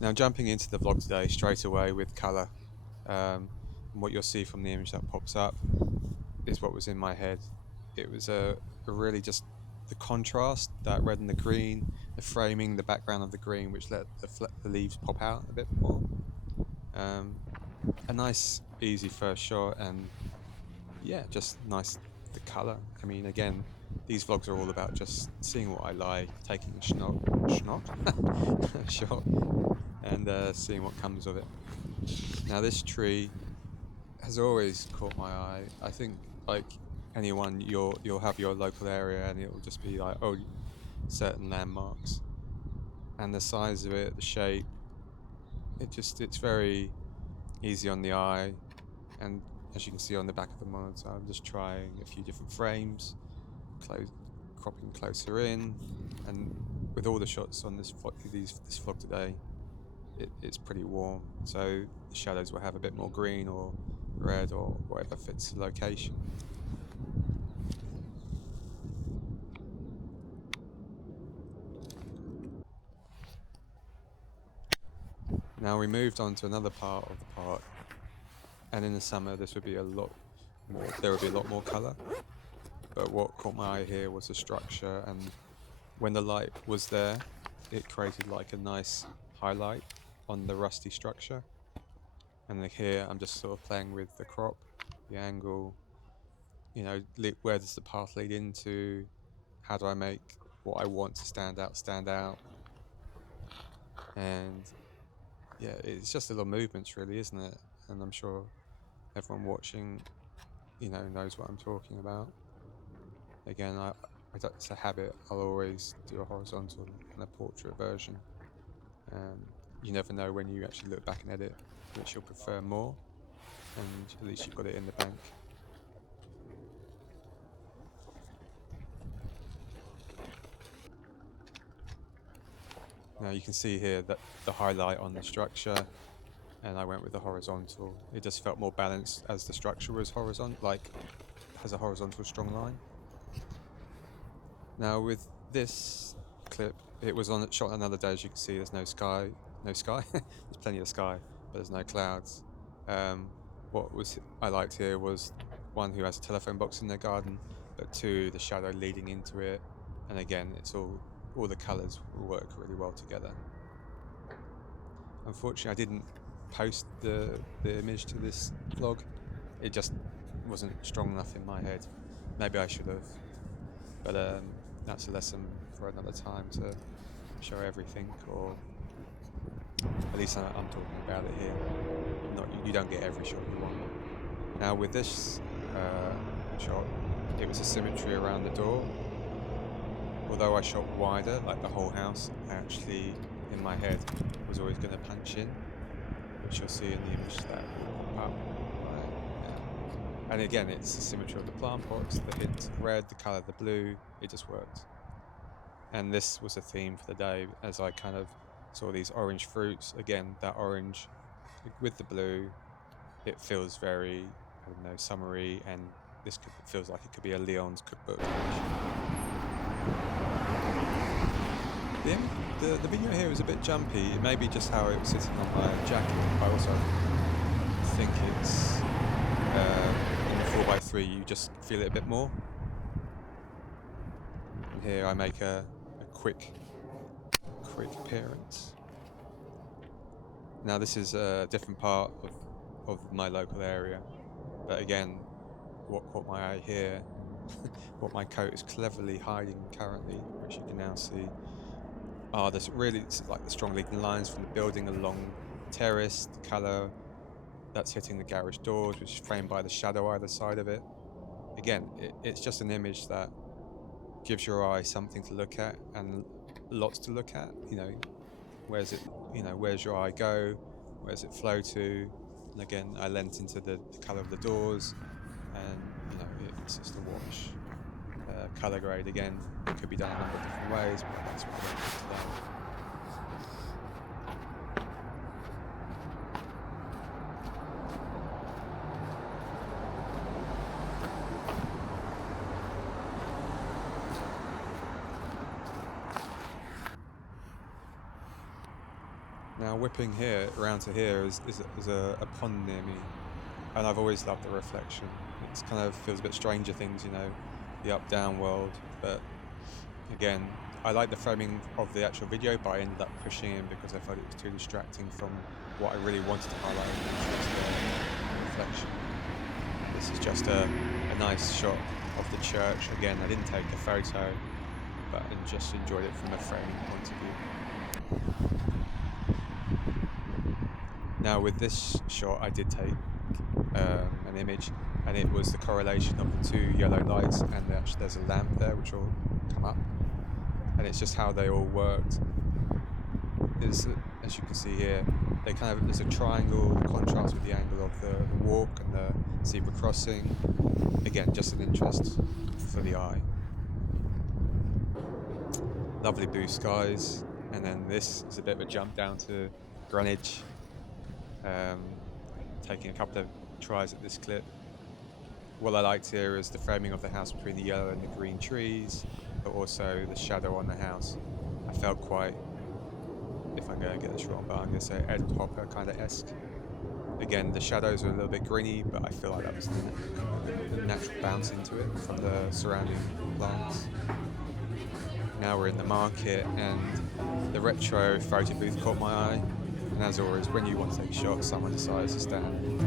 Now jumping into the vlog today straight away with colour, and what you'll see from the image that pops up is what was in my head. It was a really just the contrast, that red and the green, the framing, the background of the green, which let the leaves pop out a bit more. A nice easy first shot, and yeah, just nice the colour. I mean, again, these vlogs are all about just seeing what I like, taking a shot, and seeing what comes of it. Now this tree has always caught my eye. I think, like anyone, you'll have your local area and it'll just be like, oh, certain landmarks, and the size of it, the shape, it's very easy on the eye. And as you can see on the back of the monitor, I'm just trying a few different frames, cropping closer in, and with all the shots on this vlog today, it's pretty warm, so the shadows will have a bit more green or red or whatever fits the location. Now we moved on to another part of the park, and in the summer this would be a lot more, there would be a lot more colour, but what caught my eye here was the structure, and when the light was there, it created like a nice highlight on the rusty structure. And like here, I'm just sort of playing with the crop, the angle, where does the path lead into, how do I make what I want to stand out, and yeah, it's just little movements really, isn't it? And I'm sure everyone watching, knows what I'm talking about. Again, it's a habit. I'll always do a horizontal and a portrait version. You never know when you actually look back and edit which you'll prefer more, and at least you've got it in the bank. Now you can see here that the highlight on the structure, and I went with the horizontal. It just felt more balanced as the structure was horizontal, like has a horizontal strong line. Now with this clip, it was shot on another day. As you can see, there's no sky. There's plenty of sky, but there's no clouds. What I liked here was, one, who has a telephone box in their garden, but two, the shadow leading into it, and again, it's all the colours work really well together. Unfortunately, I didn't post the image to this vlog. It just wasn't strong enough in my head. Maybe I should have, but that's a lesson for another time, to show everything, or at least I'm talking about it here. You don't get every shot you want. Now with this shot, it was a symmetry around the door. Although I shot wider, like the whole house, I actually, in my head, was always going to punch in, which you'll see in the image that will pop up. Right? Yeah. And again, it's the symmetry of the plant pots, the hint of red, the colour of the blue, it just worked. And this was a theme for the day, as I kind of saw these orange fruits. Again, that orange with the blue, it feels very, I don't know, summery, and this feels like it could be a Leon's cookbook. The video here is a bit jumpy. It may be just how it was sitting on my jacket. I also think it's in the 4x3 you just feel it a bit more. And here I make a quick appearance. Now this is a different part of my local area, but again, what caught my eye here, what my coat is cleverly hiding currently, which you can now see, are this really like the strong leading lines from the building along the terrace, the colour that's hitting the garage doors, which is framed by the shadow either side of it. Again, it's just an image that gives your eye something to look at, and lots to look at. Where's your eye go? Where's it flow to? And again, I lent into the colour of the doors, and it's just a wash. Colour grade, again, it could be done a number of different ways, but that's what we're going to do today. Now whipping here around to here is a pond near me, and I've always loved the reflection. It kind of feels a bit Stranger Things, you know, the up-down world. But again, I like the framing of the actual video, but I ended up pushing in because I felt it was too distracting from what I really wanted to highlight, which was the reflection. This is just a nice shot of the church. Again, I didn't take a photo, but I just enjoyed it from a framing point of view. Now with this shot, I did take an image, and it was the correlation of the two yellow lights, and there's a lamp there which will come up, and it's just how they all worked. As you can see here, they kind of, there's a triangle contrast with the angle of the walk and the zebra crossing. Again, just an interest for the eye. Lovely blue skies, and then this is a bit of a jump down to Greenwich. Taking a couple of tries at this clip. What I liked here is the framing of the house between the yellow and the green trees, but also the shadow on the house. I felt quite, if I'm going to get this wrong, but I'm going to say Ed Hopper kind of esque. Again, the shadows are a little bit greeny, but I feel like that was the natural bounce into it from the surrounding plants. Now we're in the market, and the retro photo booth caught my eye. And as always, when you want to take a shot, someone decides to stand.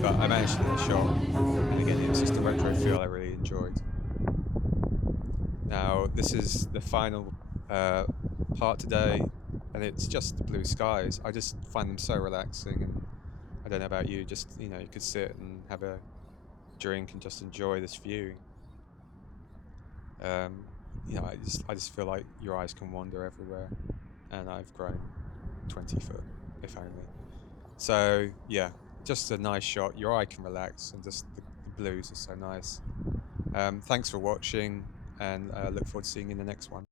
But I managed to get a shot, and again, it was just a retro feel I really enjoyed. Now, this is the final part today, and it's just the blue skies. I just find them so relaxing, and I don't know about you, just, you know, you could sit and have a drink and just enjoy this view. You know, I just feel like your eyes can wander everywhere, and I've grown 20 foot, if only. So yeah, just a nice shot. Your eye can relax, and just the blues are so nice. Thanks for watching, and I look forward to seeing you in the next one.